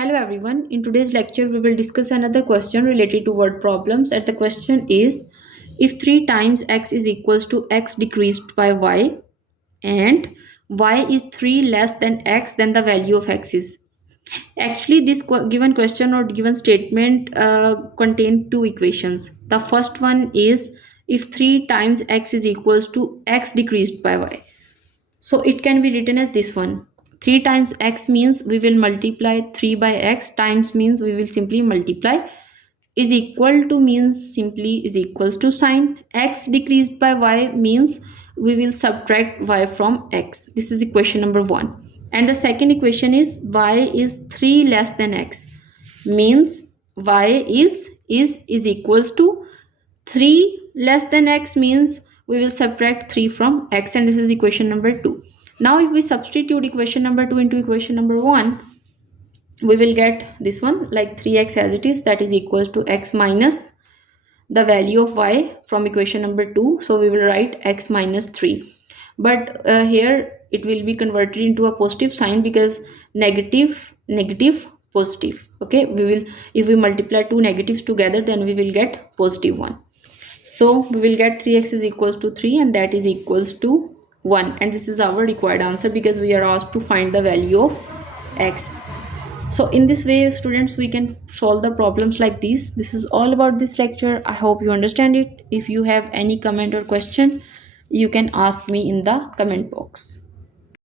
Hello everyone. In today's lecture, we will discuss another question related to word problems. And the question is, if 3 times x is equals to x decreased by y and y is 3 less than x, then the value of x is. Actually, this given question or given statement contain two equations. The first one is if 3 times x is equals to x decreased by y. So it can be written as this one. 3 times x means we will multiply 3 by x, times means we will simply multiply, is equal to means simply is equals to sign. X decreased by y means we will subtract y from x. This is equation number 1. And the second equation is y is 3 less than x, means y is equals to 3 less than x, means we will subtract 3 from x, and this is equation number 2. Now if we substitute equation number 2 into equation number 1, we will get this one like 3x as it is, that is equals to x minus the value of y from equation number 2. So we will write x minus 3, but here it will be converted into a positive sign because negative positive. Okay, we will, if we multiply two negatives together, then we will get positive 1. So we will get 3x is equals to 3, and that is equals to 1, and this is our required answer because we are asked to find the value of x. So in this way, students, we can solve the problems like this. This is all about this lecture. I hope you understand it. If you have any comment or question, you can ask me in the comment box.